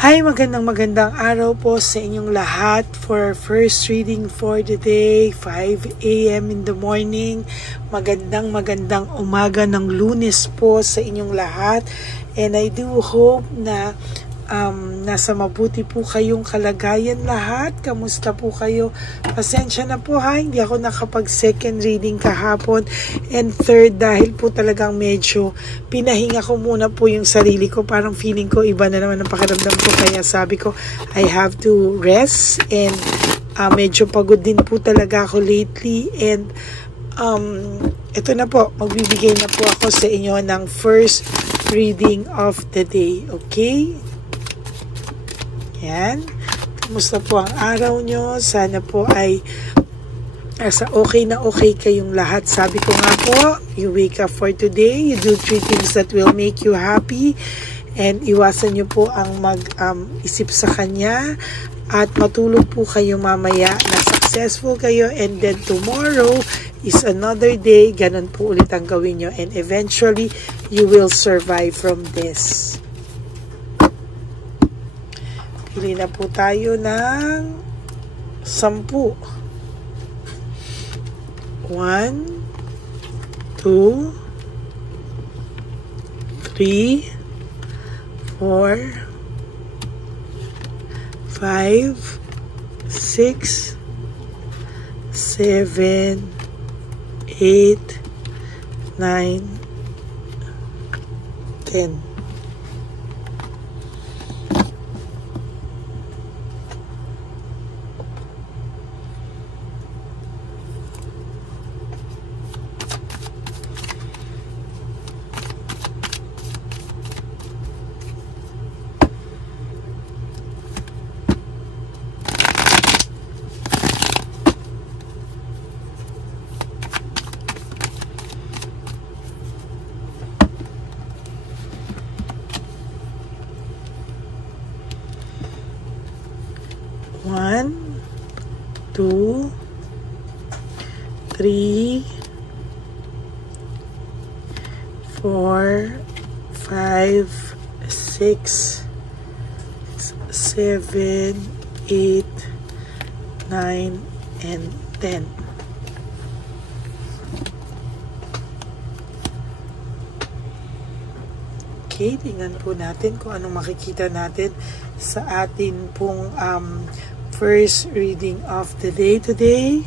Hi, magandang araw po sa inyong lahat for first reading for the day, 5 a.m. in the morning. Magandang umaga ng Lunes po sa inyong lahat. And I do hope na nasa mabuti po kayong kalagayan lahat. Kamusta po kayo? Pasensya na po ha, hindi ako nakapag second reading kahapon. And third, dahil po talagang medyo pinahinga ko muna po yung sarili ko. Parang feeling ko iba na naman ang pakiramdam ko. Kaya sabi ko, I have to rest. And medyo pagod din po talaga ako lately. And ito na po, magbibigay na po ako sa inyo ng first reading of the day. Okay? Yan. Kumusta po ang araw nyo? Sana po ay okay na okay kayong lahat. Sabi ko nga po, you wake up for today, you do 3 things that will make you happy, and iwasan nyo po ang mag-isip sa kanya, at matulog po kayo mamaya na successful kayo, and then tomorrow is another day. Ganun po ulit ang gawin nyo, and eventually you will survive from this. Pili na po tayo ng 10. 1, 2, 3, 4, 5, 6, 7, 8, 9, 10. One, 2, 3, 4, 5, 6, 7, 8, 9, and 10. Okay, tingnan po natin kung anong makikita natin sa atin pong first reading of the day today.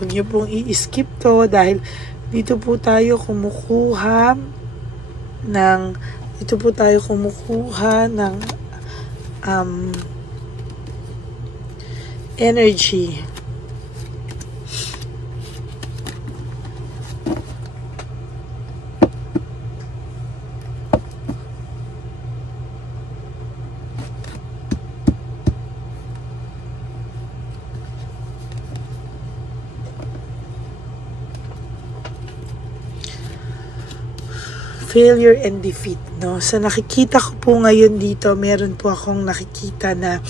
Huwag niyo pong i-skip to dahil dito po tayo kumukuha ng energy. Failure and defeat, no? Sa nakikita ko po ngayon dito, meron po akong nakikita na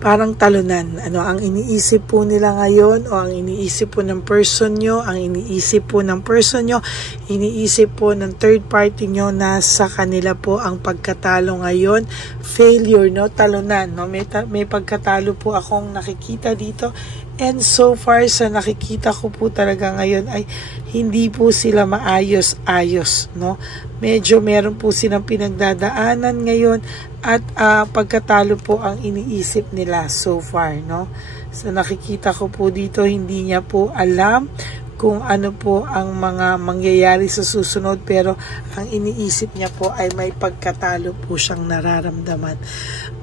parang talunan. Ano ang iniisip po nila ngayon, o ang iniisip po ng person nyo, ang iniisip po ng person nyo, iniisip po ng third party nyo, nasa kanila po ang pagkatalo ngayon. Failure, no? Talunan, no? May pagkatalo po akong nakikita dito. And so far sa nakikita ko po talaga ngayon ay hindi po sila maayos-ayos, no? Medyo meron po silang pinagdadaanan ngayon, at pagkatalo po ang iniisip nila so far, no? Sa nakikita ko po dito, hindi niya po alam kung ano po ang mga mangyayari sa susunod, pero ang iniisip niya po ay may pagkatalo po siyang nararamdaman.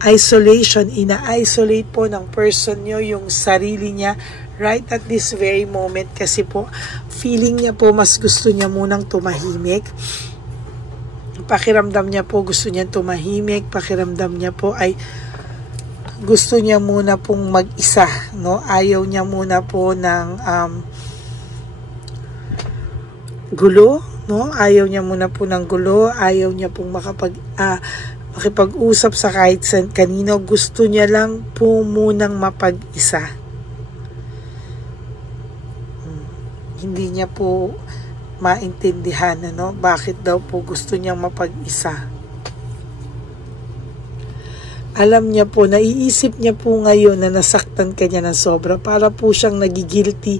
Isolation, ina-isolate po ng person nyo yung sarili niya right at this very moment, kasi po feeling niya po mas gusto niya munang tumahimik. Pakiramdam niya po gusto niya tumahimik, pakiramdam niya po ay gusto niya muna pong mag-isa, no? Ayaw niya muna po ng gulo, no? Ayaw niya muna po ng gulo, ayaw niya pong makipag-usap sa kahit kanino. Gusto niya lang po munang mapag-isa. Hindi niya po maintindihan, ano? Bakit daw po gusto niyang mapag-isa. Alam niya po, naiisip niya po ngayon na nasaktan ka niya ng sobra. Para po siyang nagigilty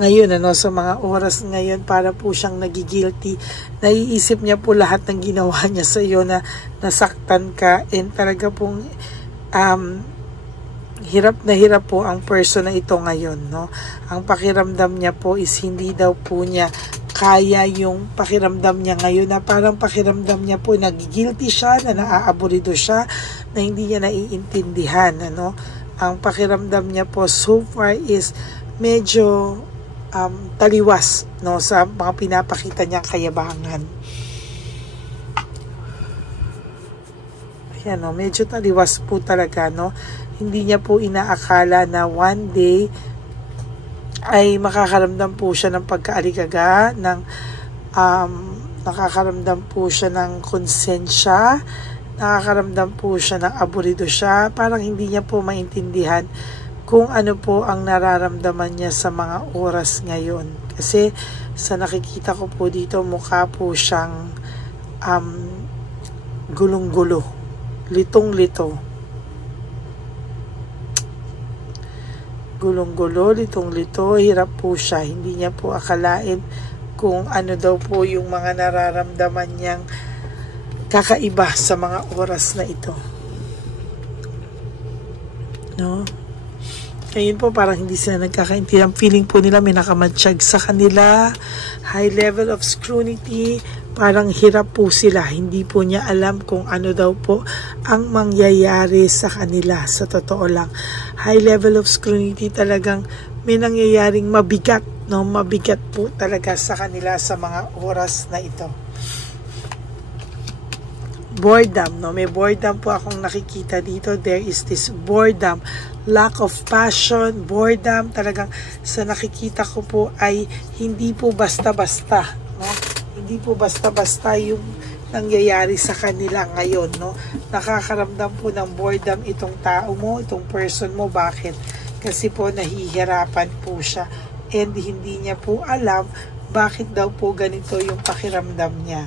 ngayon, ano, sa mga oras ngayon, para po siyang nagigilty. Naiisip niya po lahat ng ginawa niya sa iyo na nasaktan ka. And talaga pong hirap na hirap po ang person na ito ngayon, no? Ang pakiramdam niya po is hindi daw po niya kaya yung pakiramdam niya ngayon, na parang pakiramdam niya po nagigilty siya, na naaaburido siya, na hindi niya naiintindihan, ano? Ang pakiramdam niya po so far is medyo taliwas, no, sa mga pinapakita niyang kayabangan. Ayan, no, medyo taliwas po talaga, no? Hindi niya po inaakala na one day ay makakaramdam po siya ng pagkaaligaga, nakakaramdam po siya ng konsensya, nakakaramdam po siya ng aburido siya. Parang hindi niya po maintindihan kung ano po ang nararamdaman niya sa mga oras ngayon. Kasi sa nakikita ko po dito, mukha po siyang gulong-gulo, litong-lito. Gulong-gulo, litong-lito, hirap po siya. Hindi niya po akalain kung ano daw po yung mga nararamdaman niyang kakaiba sa mga oras na ito. No? Ngayon po, parang hindi sila nagkakaintindihan. Feeling po nila may nakamatsyag sa kanila. High level of scrutiny. Parang hirap po sila. Hindi po niya alam kung ano daw po ang mangyayari sa kanila. Sa totoo lang. High level of scrutiny, talagang may nangyayaring mabigat. No? Mabigat po talaga sa kanila sa mga oras na ito. Boredom. No? May boredom po akong nakikita dito. There is this boredom. Lack of passion, boredom. Talagang sa nakikita ko po ay hindi po basta-basta. No? Hindi po basta-basta yung nangyayari sa kanila ngayon, no? Nakakaramdam po ng boredom itong tao mo, itong person mo. Bakit? Kasi po nahihirapan po siya and hindi niya po alam bakit daw po ganito yung pakiramdam niya.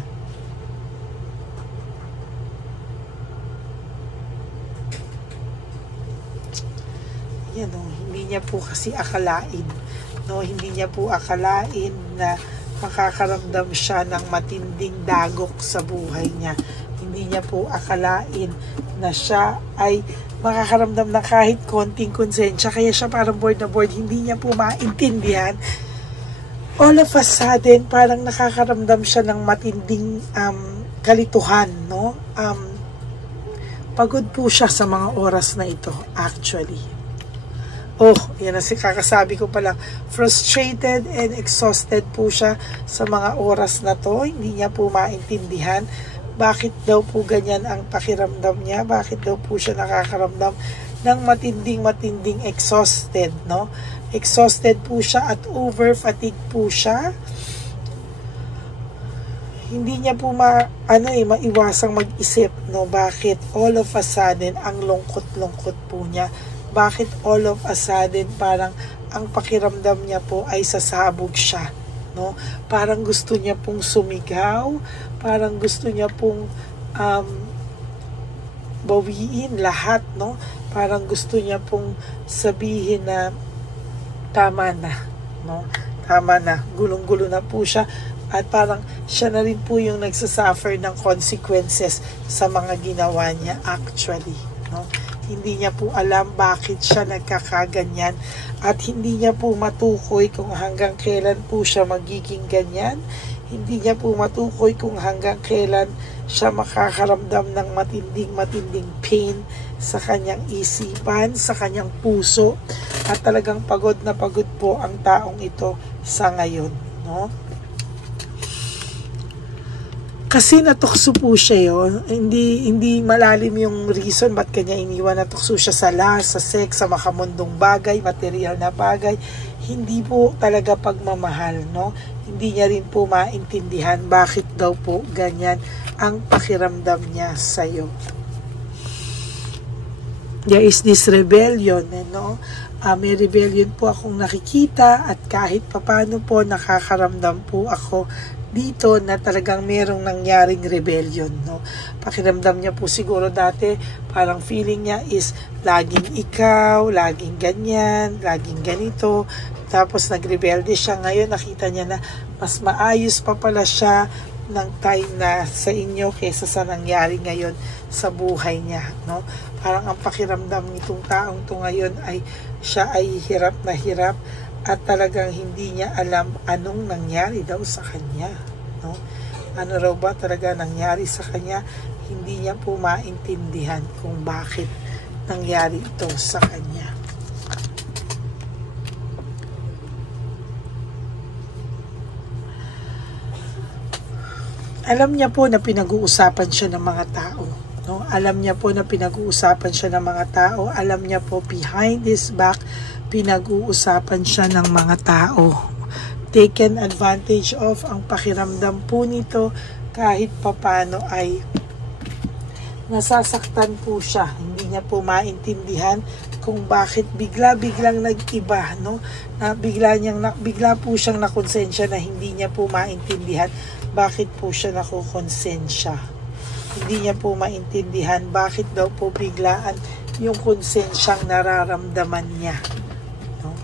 Yan, no? Hindi niya po kasi akalain, no? Hindi niya po akalain na makakaramdam siya ng matinding dagok sa buhay niya. Hindi niya po akalain na siya ay makakaramdam na kahit konting konsensya. Kaya siya parang bored na bored. Hindi niya po maintindihan. All of a sudden, parang nakakaramdam siya ng matinding kalituhan, no? Pagod po siya sa mga oras na ito, actually. Oh, yan ang kakasabi ko pala. Frustrated and exhausted po siya sa mga oras na to. Hindi niya po maintindihan bakit daw po ganyan ang pakiramdam niya. Bakit daw po siya nakakaramdam ng matinding exhausted, no? Exhausted po siya at over fatigue po siya. Hindi niya po maiwasang mag-isip, no? Bakit all of a sudden ang lungkot-lungkot po niya? Bakit all of a sudden parang ang pakiramdam niya po ay sasabog siya, no? Parang gusto niya pong sumigaw, parang gusto niya pong bawiin lahat, no? Parang gusto niya pong sabihin na tama na, no? Tama na, gulong-gulo na po siya at parang siya na rin po yung nagsasuffer ng consequences sa mga ginawa niya actually, no? Hindi niya po alam bakit siya nagkakaganyan at hindi niya po matukoy kung hanggang kailan po siya magiging ganyan. Hindi niya po matukoy kung hanggang kailan siya makakaramdam ng matinding pain sa kanyang isipan, sa kanyang puso. At talagang pagod na pagod po ang taong ito sa ngayon, no? Kasi natukso po siya yun. Hindi malalim yung reason ba't kanya iniwan. Natukso siya sa lust, sa sex, sa makamundong bagay, material na bagay. hindi po talaga pagmamahal, no? Hindi niya rin po maintindihan bakit daw po ganyan ang pakiramdam niya sa'yo. There is this rebellion, no? May rebellion po akong nakikita at kahit papano po nakakaramdam po ako dito na talagang merong nangyaring rebellion, no? Pakiramdam niya po siguro dati, parang feeling niya is laging ikaw, laging ganyan, laging ganito. Tapos nagrebelde siya. Ngayon nakita niya na mas maayos pa pala siya ng time na sa inyo kaysa sa nangyari ngayon sa buhay niya, no? Parang ang pakiramdam nitong taong to ngayon ay siya ay hirap na hirap at talagang hindi niya alam anong nangyari daw sa kanya, no? Ano raw ba talaga nangyari sa kanya? Hindi niya po maintindihan kung bakit nangyari ito sa kanya. Alam niya po na pinag-uusapan siya ng mga tao, no? Alam niya po na pinag-uusapan siya ng mga tao. Alam niya po behind his back, pinag-uusapan siya ng mga tao. Taken advantage of ang pakiramdam po nito, kahit papano ay nasasaktan po siya. Hindi niya po maintindihan kung bakit bigla-biglang nag-iba, no? Na bigla po siyang nakonsensya na hindi niya po maintindihan bakit po siya nakukonsensya. Hindi niya po maintindihan bakit daw po biglaan yung konsensyang nararamdaman niya, no?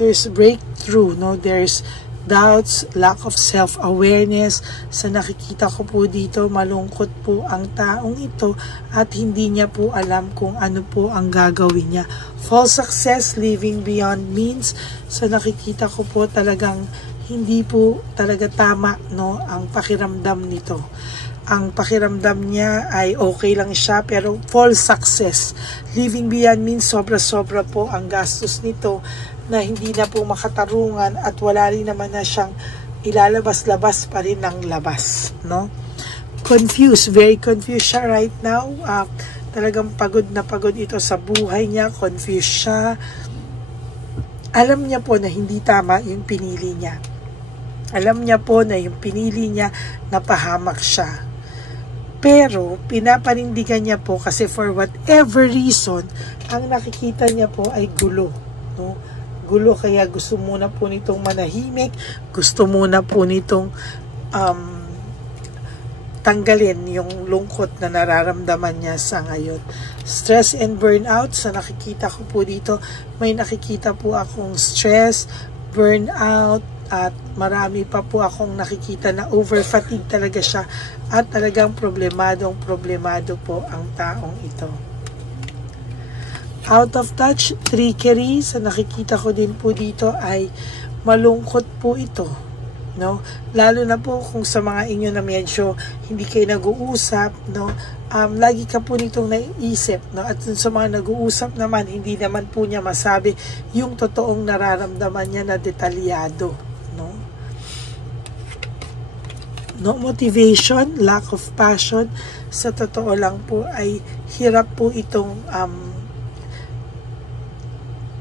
There's breakthrough, no? There's doubts, lack of self-awareness. Sa nakikita ko po dito, malungkot po ang taong ito at hindi niya po alam kung ano po ang gagawin niya. False success, living beyond means. Sa nakikita ko po talagang hindi po talaga tama, no, ang pakiramdam nito. Ang pakiramdam niya ay okay lang siya pero false success. Living beyond means sobra-sobra po ang gastos nito na hindi na po makatarungan at wala rin naman na siyang ilalabas-labas pa rin ng labas, no? Confused, very confused siya right now. Talagang pagod na pagod ito sa buhay niya, confused siya. Alam niya po na hindi tama yung pinili niya. Alam niya po na yung pinili niya napahamak siya. Pero pinapanindigan niya po kasi for whatever reason, ang nakikita niya po ay gulo, no? Gulo, kaya gusto muna po nitong manahimik, gusto muna po nitong tanggalin yung lungkot na nararamdaman niya sa ngayon. Stress and burnout, sa nakikita ko po dito, may nakikita po akong stress, burnout, at marami pa po akong nakikita na over-fatigue talaga siya at talagang problemado po ang taong ito. Out of touch, trickery, sa nakikita ko din po dito ay malungkot po ito, no? Lalo na po kung sa mga inyo na medyo hindi kayo nag-uusap, no? Lagi ka po nitong naiisip, no? At sa mga nag-uusap naman, hindi naman po niya masabi yung totoong nararamdaman niya na detalyado, no? No motivation, lack of passion, sa totoo lang po ay hirap po itong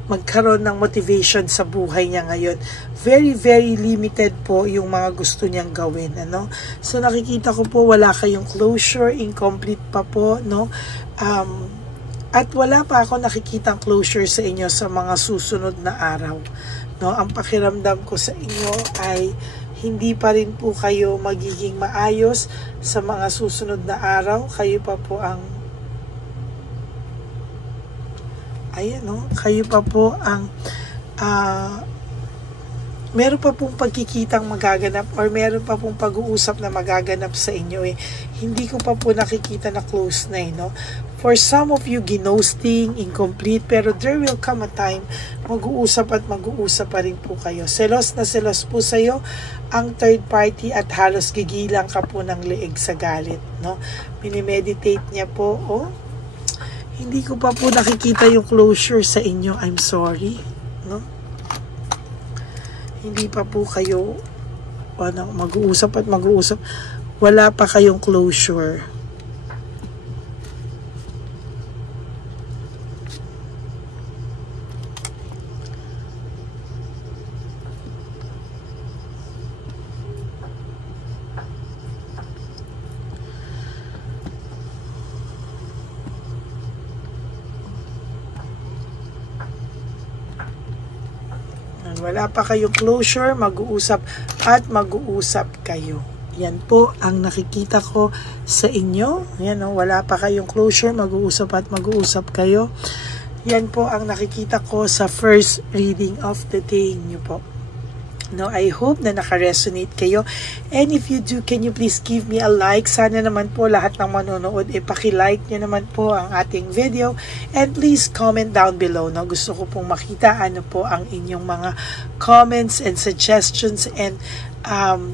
magkaroon ng motivation sa buhay niya ngayon. Very, very limited po yung mga gusto niyang gawin, ano? So, nakikita ko po, wala kayong closure, incomplete pa po, no? At wala pa ako nakikitang closure sa inyo sa mga susunod na araw, no? Ang pakiramdam ko sa inyo ay hindi pa rin po kayo magiging maayos sa mga susunod na araw. Kayo pa po ang ayan, no? Kayo pa po ang meron pa pong pagkikitang magaganap or meron pa pong pag-uusap na magaganap sa inyo eh. Hindi ko pa po nakikita na close na eh, no? For some of you, ginosting, incomplete, pero there will come a time mag-uusap at mag-uusap pa rin po kayo. Selos na selos po sa'yo ang third party at halos gigilang ka po ng leeg sa galit, no? Minimeditate niya po, oh, hindi ko pa po nakikita yung closure sa inyo. I'm sorry, no? Hindi pa po kayo mag-uusap at mag-uusap. Wala pa kayong closure. wala pa kayong closure, mag-uusap at mag-uusap kayo. Yan po ang nakikita ko sa inyo. Yan, wala pa kayong closure, mag-uusap at mag-uusap kayo. Yan po ang nakikita ko sa first reading of the day nyo po. No, I hope na naka-resonate kayo. And if you do, can you please give me a like? Sana naman po lahat ng manonood, paki-like nyo naman po ang ating video. And please comment down below. No? Gusto ko pong makita ano po ang inyong mga comments and suggestions. And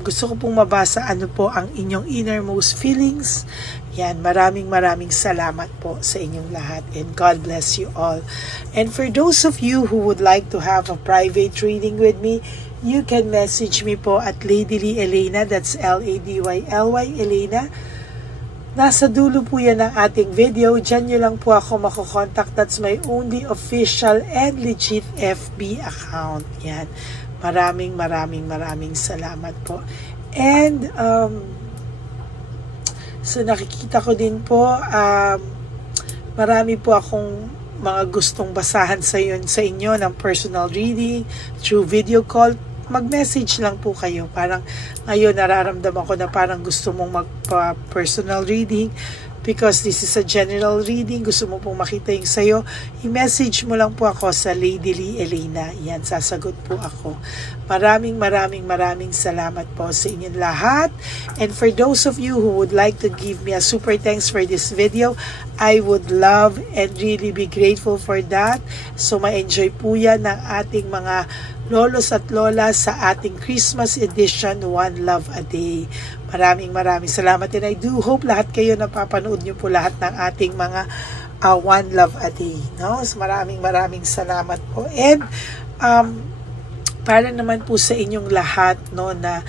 gusto ko pong mabasa ano po ang inyong innermost feelings. Yan, maraming salamat po sa inyong lahat. And God bless you all. And for those of you who would like to have a private reading with me, you can message me po at Ladyly Elena, that's Ladyly Elena. Nasa dulo po yan ng ating video. Diyan nyo lang po ako makokontakt. That's my only official and legit FB account. Yan. Maraming salamat po. And, so nakikita ko din po, marami po akong mga gustong basahan sa inyo ng personal reading through video call. Mag-message lang po kayo. Parang ngayon nararamdaman ko na parang gusto mong magpa-personal reading because this is a general reading. Gusto mo pong makita yung sayo. I-message mo lang po ako sa Ladyly Elena. Yan, sasagot po ako. Maraming salamat po sa inyong lahat. And for those of you who would like to give me a super thanks for this video, I would love and really be grateful for that. So ma-enjoy po yan ng ating mga lolos at lola sa ating Christmas edition, One Love a Day. Maraming salamat. And I do hope lahat kayo napapanood nyo po lahat ng ating mga One Love a Day. No? So maraming salamat po. And para naman po sa inyong lahat, no, na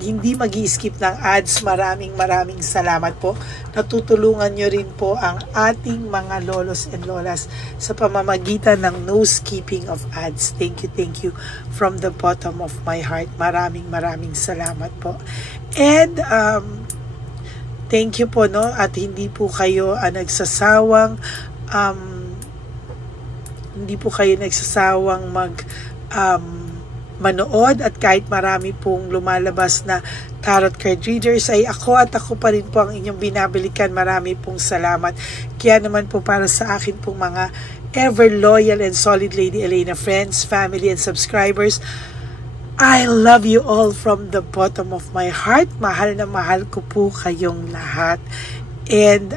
hindi mag-i-skip ng ads, maraming salamat po. Natutulungan nyo rin po ang ating mga lolos and lolas sa pamamagitan ng no skipping of ads. Thank you from the bottom of my heart. Maraming salamat po. And thank you po, no, at hindi po kayo nagsasawang manood, at kahit marami pong lumalabas na tarot card readers, ay ako pa rin po ang inyong binabilikan. Marami pong salamat. Kaya naman po para sa akin pong mga ever loyal and solid Lady Elena friends, family and subscribers, I love you all from the bottom of my heart. Mahal na mahal ko po kayong lahat. And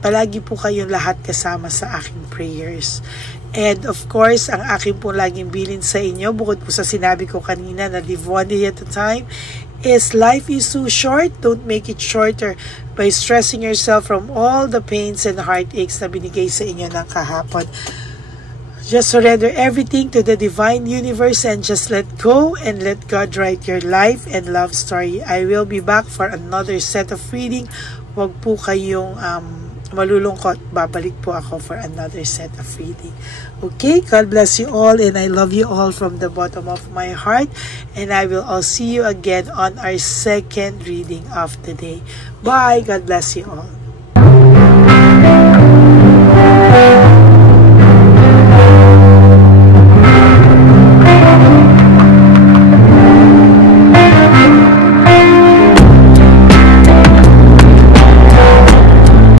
palagi po kayong lahat kasama sa aking prayers. And of course, ang aking po laging bilin sa inyo, bukod po sa sinabi ko kanina na live one day at a time, is life is too short. Don't make it shorter by stressing yourself from all the pains and heartaches na binigay sa inyo ng kahapon. Just surrender everything to the divine universe and just let go and let God write your life and love story. I will be back for another set of reading. Huwag po kayong malulungkot. Babalik po ako for another set of reading. Okay, God bless you all and I love you all from the bottom of my heart, and I will all see you again on our second reading of the day. Bye. God bless you all.